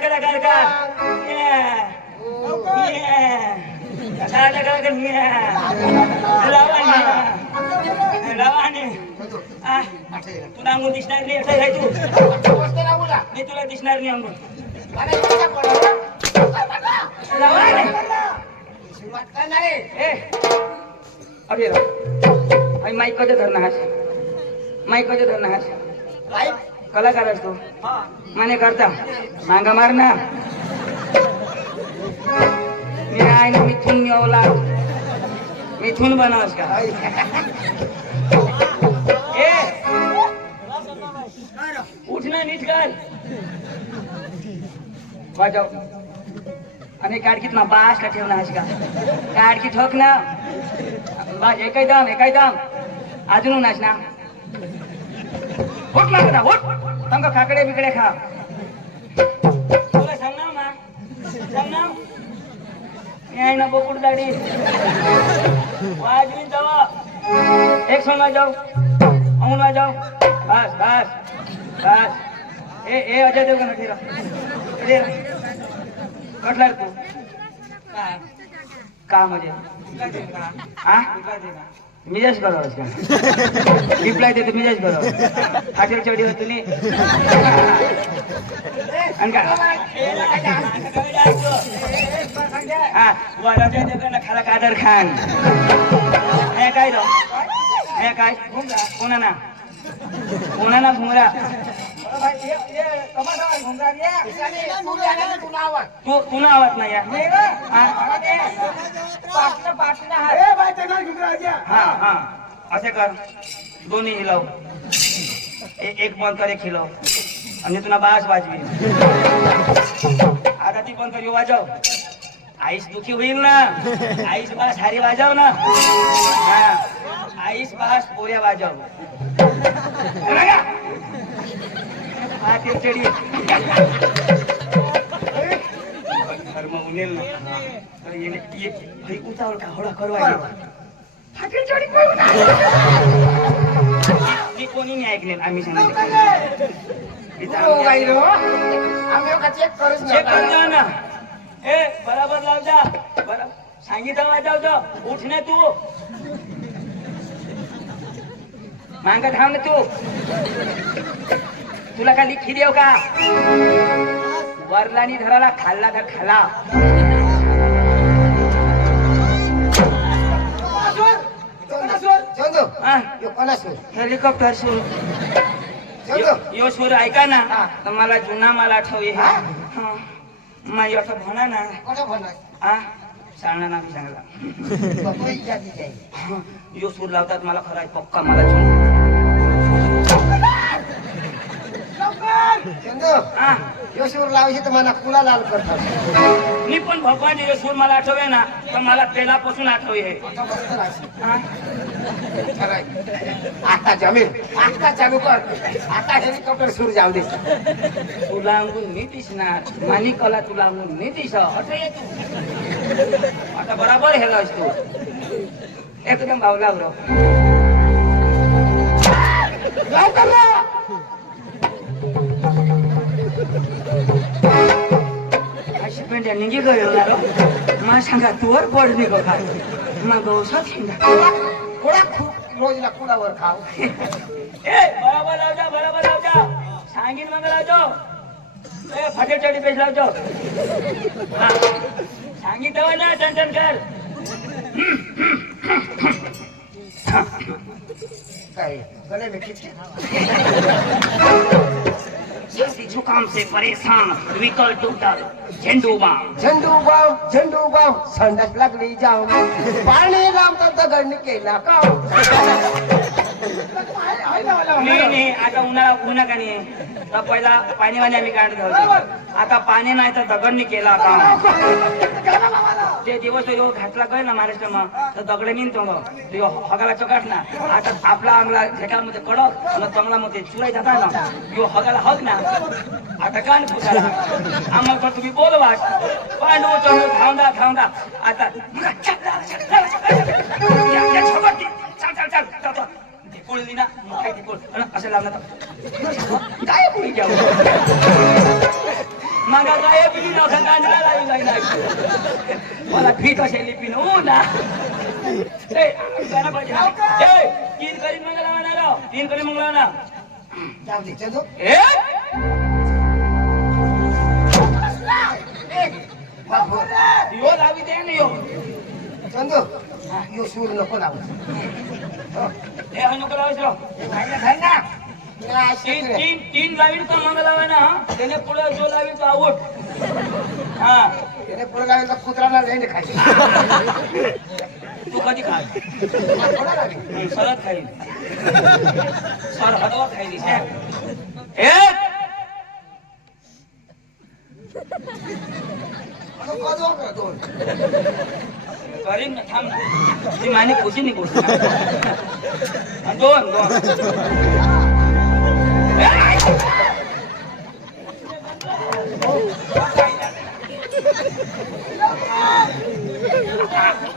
कलाकार का तुला अंगून दिसणार नाही असं आहे तू मी तुला दिसणार नाही अंगून अरे माईक कधी धरणं हास माईक कधी धरणं हास कलाकार असतो माने करता मांगा मार ना मी आहे ना मिथून मिळवला मिथून बनवस का उठ ना नीट कर वाजव आणि काडकीत ना बास का ठेवणार आहेस का काडकी ठोक ना बस एकही दाम अजून नाच ना उठ ना करा उठ तंग खाकडे बिकडे खा तुला सांग ना मी आहे ना बोकुड दाढी वाजवी जावा एक सोन वाजव अमून वाजव बस बस बस ए अजय देवगण ठेरा कटला रे तू का म्हणजे हा मिजाज बरोबर का रिप्लाय देतो मिजाज बरोबर हॉटेल चढी होतो नी आणि का हा वराच्या देवगण खाला कादर खान हे काय रो हे काय कोणा ना घुमरा तू ना आवाज नाही हा असे कर दोन्ही हिलव एक बंद कर एक हिलव आणि तुला बास वाजवी आता ती बंद कर वाजव आईस दुखी होईल ना आईस बास हारी वाजव ना हा आईस बास पोऱ्या वाजव चढी धर्म उनेल उतावळ का होडा करवा मी कोणी नाही ऐकले आम्ही सांगितलं ना ए बराबर लाव जा बराबर सांगितलं वाजव उठ ना तू मांगा थांब ना तू तुला का लिखी देव का वरलानी धराला खाल्ला तर खाला हेलिकॉप्टर सूर यो सूर ऐका ना तर मला जुना मला आठवये माझी असं म्हणा ना हा सांगणार ना मी सांगला यो सूर लावतात मला खरा पक्का मला यशूर लावशी तर मला कुला लाल करतात मी पण भगवान यशूर मला आठवे ना तर मला तेलापासून आठवे आता जमीन आता चालू कर आता हेलिकॉप्टर सुरू जाऊ दे तुला अंगून मी दिसणार मानिकला तुला अंगून मी दिस आता बराबर हेलास तू एकदम भाव लाव अशी पेंड्या निघी गयो मला सांगा तुवर पड निघो का मग गौसा थोडा खूप रोजला कुडावर खाऊ बराबर लाव जा सांगीन मग लावतो फाटे चढी पेश लावतो सांगितलं ना टन कर काय गले में खिचके जुकाम से परेशान विकल टूटा झेंडू बाम संडास लागली जाऊ पाणी लावता दगड केला का नाही आता उन्हा का नाही तर पहिला पाणी वाणी आम्ही काढत होतो आता पाणी नाही तर दगडनी केला का ते दिवस यो घातला गय ना महाराष्ट्रमा तर दगड निघतो मग हगाला चकाट ना आता आपला आमला झेटामध्ये कडक आणि चांगला मध्ये चुराई जाता ना यो हगाला हग ना आता कान फुसाला आम्हाला तर तुम्ही बोलवा पांडू चंदू थांबा आता चल ढेकोळली ना काय ढेकोळ असं लावणार काय पुढे घ्यावं मागा काय पिली नका गांजला लावी जाईना मला भीत असेल पिन हो ना ए गाणं पाहिजे ए तीन करी मग लावणार तीन करी मग लावणार जाऊ दे चंदू ए यो लावी दे ना यो चंदू यो सूर नको लावू ए हा नको लावायचं खाय ना तीन तीन तीन लावीन का मग लावा ना त्याने पुढे जो लावी तो आउट हा त्याने पुढे लावायचा कुत्राला जाईन खायची तू कधी खा सरत खाईल सर हदवा खायली एक करीन ना थांब ती माने खुशी नाही गोष्ट दोन दोन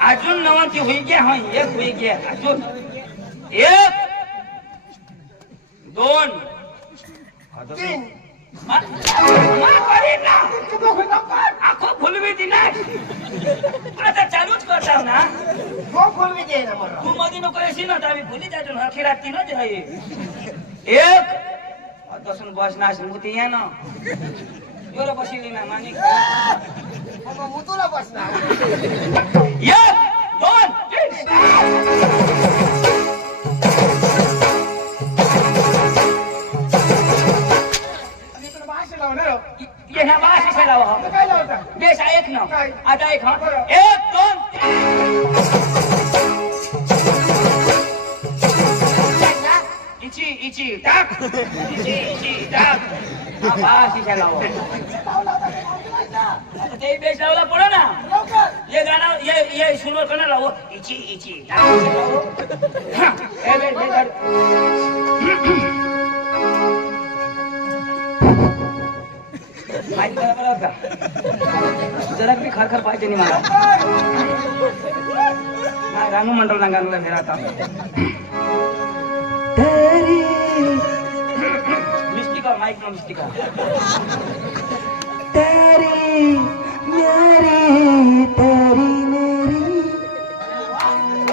अजून नवा की होई घ्या हा एक होई घ्या अजून एक दोन तीन आखो फुलवी ती नाही आता चालूच करताव ना हो फुलवी दे ना मला तू मध्ये नको येशी ना आम्ही भुली जातो ना अखेरात ती ना ते एक तसून बस ना स्मृती या ना जोर बसली ना मानिक मग तुला बसणार एक दोन तीन ये ना बास इसे लावा बेस एक ना आता एक हा एक दोन इची इची टाक इची इची टाक हा बास इसे लावा आता ते बेस लावला पडो ना ये गाना ये सुनो करना लावो इची इची टाक ए बेस माहिती बरोबर का जरा मी खरखर पाहिजे नाही मला नाही रानू मंडळ ना गाणं मेरा आता मिस्टिका माइक ना मिस्टिका तेरी मेरी तेरी मेरी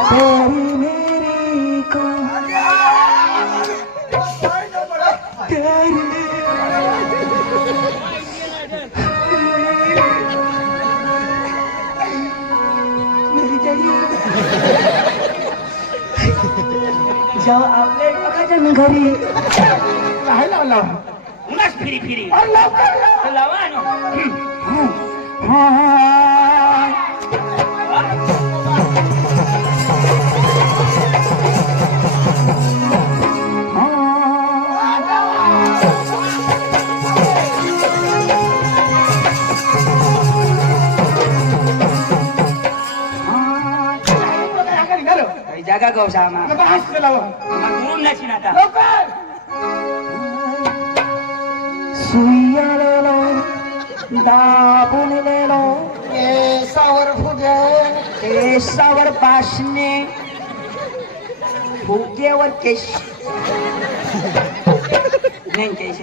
तेरी मेरी को तेरी जाऊ आपले बघायच्या ना घरी काय लावला उन्हाच फिरी फिरी लवकर लावा जागा गौशाळा म्हणून नाही आता सुईया लेलो दाबून लेलो केसावर फुगे केसावर पाशणे फुग्यावर केश नाही केश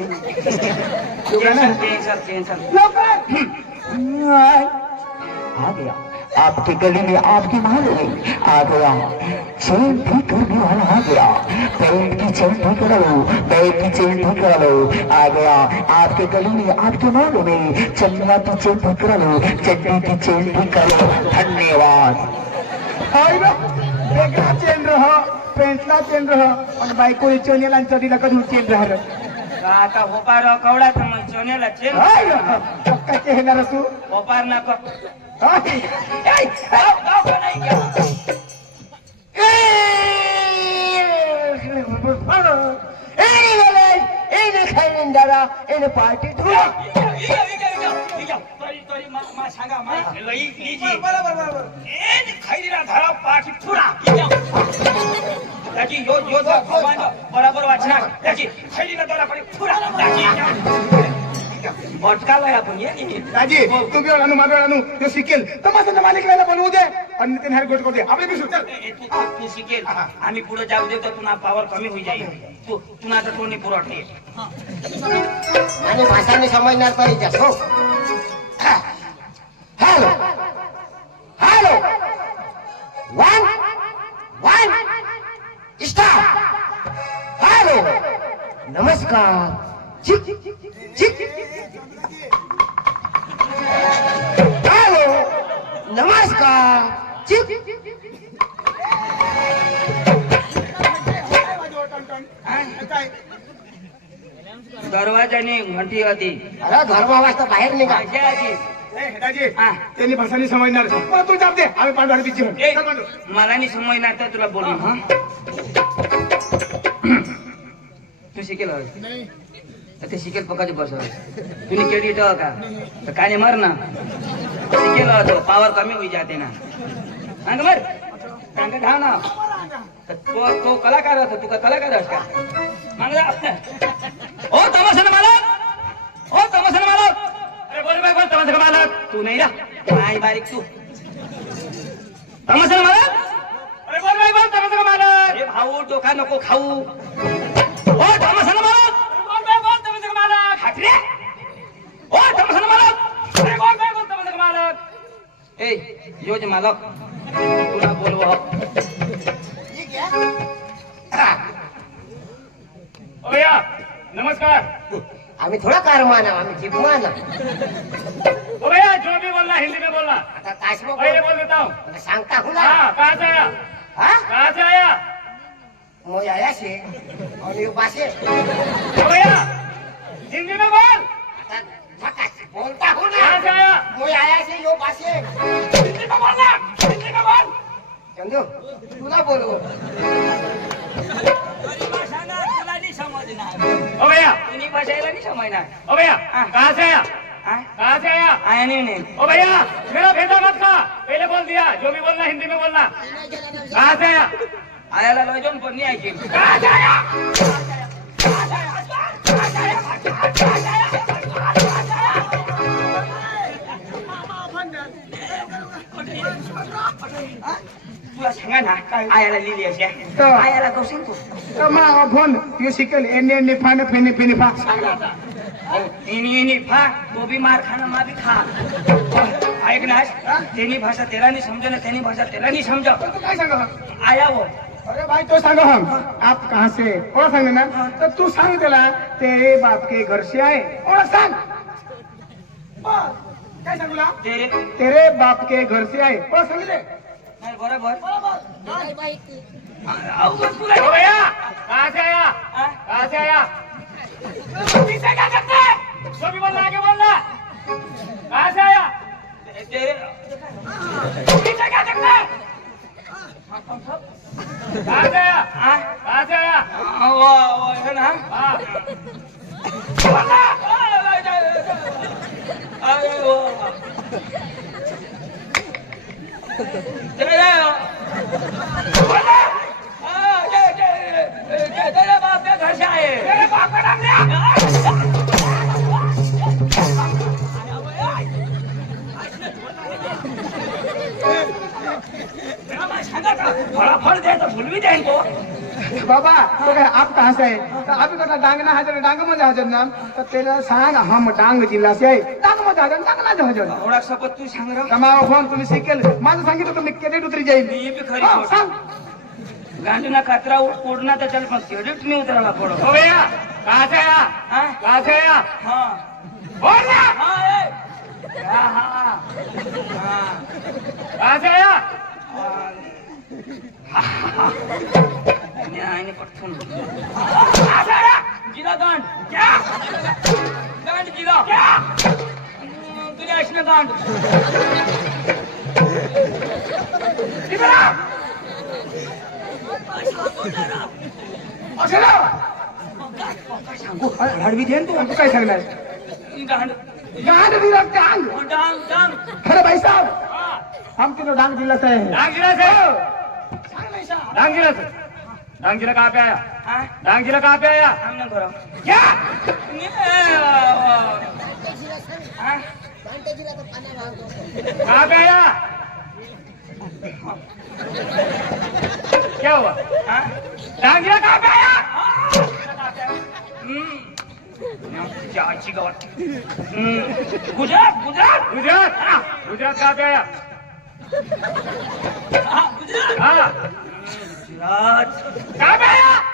आ गया आपके गले में आपकी माल हुई आ गया चेन ठीक करने वाला आ गया पैंट की चेन ठीक करा लो बैग की चेन ठीक करा लो आ गया आपके गले में आपके माल में चन्ना की चेन ठीक करा लो चड्डी की चेन ठीक करा लो धन्यवाद वेगळा चेन रह पेंटला चेन रह पण बायको चोनेला चढीला कधी चेन राहर आता होपार कवडा तर मग चोनेला चेन पक्का चेहरा तू होपार नको पार्टी बरोबर वाचणार त्याची खैली भटकालाय आपण राजी तू बी आणू मागे आणू तो शिकेल तर माझं मालिकला बनवू दे आणि ते हॅर गोट करू दे आपले बी सुचल तू शिकेल आम्ही पुढे जाऊ देतो तुला पावर कमी होई जाईल तू तुला तर कोणी पुरवठे आणि भाषाने समजणार पाहिजे हो hello hello one one start. Hello नमस्कार. चिक चिक. हॅलो नमस्कार. चिक. दरवाजाने घंटी होती. अरे धर्मा वाजता बाहेर निघा. त्यांनी भाषाने समजणार. तू जाप दे, आम्ही पांढरा पिच्ची मला नाही समजणार तर तुला बोलू. हा तू शिकेल ते शिकेल पकाचे बसव तुम्ही केडी ठेवा का तर काने मर ना शिकेल होतो पावर कमी होई जाते ना. सांग मर सांग घा ना. तो कलाकार होता तू का कलाकार आहेस का. ओ तमाशा मालक ओ तमाशा मालक. अरे बोल बाई बोल तमाशा मालक. तू नाही ना नाही बारीक तू तमाशा मालक. अरे बोल बाई बोल तमाशा मालक. हे भाऊ डोका नको खाऊ. ओ तमाशा मालक. बोल बाई बोल तमाशा मालक. हाटरे ओ तमाशा मालक. अरे बोल बाई बोल तमाशा मालक. ए योज मालक तुला बोलवा. भैया नमस्कार. आम्ही थोडा कारमान आहोत, आम्ही जिपमान. ओ भैया जो भी बोलना हिंदी में बोलना. आता काश्मीर पहले बोल देता हूँ. सांगता हूँ ना. हाँ कहाँ से आया. हा कहाँ से आया. मैं आया से और ये पासे. ओ भैया हिंदी में बोल. आता झकास बोलता हूँ ना. कहाँ से आया. मैं आया से यो पासे. हिंदी में बोलना. हिंदी में बोल. समझो तू ना बोलो. ओ भैया. तुझी भाषेला नाही समजणार. ओ भैया कहाँ से आया. कहाँ से आया. आया नाही. ओ भैया मेरा भेजा मत खा. पहले बोल दिया जो भी बोलना हिंदी में बोलना. कहाँ से आया. आयाला लय जाऊन पण नाही ऐकेल. कहाँ से आया. तुला सांगा ना आयाला लिहिली अशी आयाला तो सांगतो. फोन यू शिकल एन्नी फान फेनी फेनी फा. इनी फा तो भी मार खाना मा भी खा. ऐक ना तेनी भाषा तेरा नहीं समझो ना तेनी भाषा तेरा नहीं समझो. काय सांगा. आया वो अरे भाई तो सांगो हम आप कहाँ से ओळख सांग ना. तर तू सांग त्याला तेरे बाप के घर से आए. ओळख सांग. काय सांगू ना. तेरे तेरे बाप के घर से आए. ओळख सांगितले. नाही बरोबर. तुला भैया कहाँ से आया. कहाँ से आया. पीछे क्या करते हैं. जो भी बोलना आगे बोलना. कहाँ से आया. तेरे पीछे क्या करते हैं. कहाँ से आया. कहाँ से आया. वो है ना हाँ. बोलना. अरे वो तेरे बोलना. तेरे बाप के घर से आए. तेरे बाप का नाम लिया. फळाफळ दे तर भूल भी जाएंगे. बाबा तो काय आप कहाँ से आहे. तर आम्ही कसं डांग ना हजर डांग मध्ये हजर ना. तर त्याला सांग हम डांग जिल्हा से आहे. डांग मध्ये हजर डांग ना हजर. एवढा शपथ तू सांग रहा. कमावा फोन तुम्ही शिकेल. माझं सांगितलं तुम्ही क्रेडिट उतरी जाईल. मी भी खरी हो, खोट. सांग. गांडीना कचरा उड़ना तो चल पण क्रेडिट नहीं उतरना पड़ो. हो भैया कहाँ से आया. हाँ कहाँ से आया. हाँ बोल ना. हाँ हाँ हाँ कहाँ से आया. आणि पटकन कहाँ से आया. गिरा गांड. क्या. गांड गिरा. क्या. तुझ्या असणं गांड. इधर आ. असं ना. सांगू हळवी दे तू. तू काय सांगणार. गांड गांड दिला डांग. डांग डांग. अरे भाई साहब हम तीनों डांग जिला से हैं. डांग जिला से. डांग जिला से. डांग जिला कहाँ पे आया. हाँ डांग जिला कहाँ पे आया. हमने करो क्या. हाँ कहाँ पे आया. क्या हुआ. हाँ डांग जिला कहाँ पे आया. तुझ्या आईची गावात गुजरात गुजरात गुजरात गुजरात कहाँ पे आया हा, गुजरात हाँ गुजरात कहाँ पे आया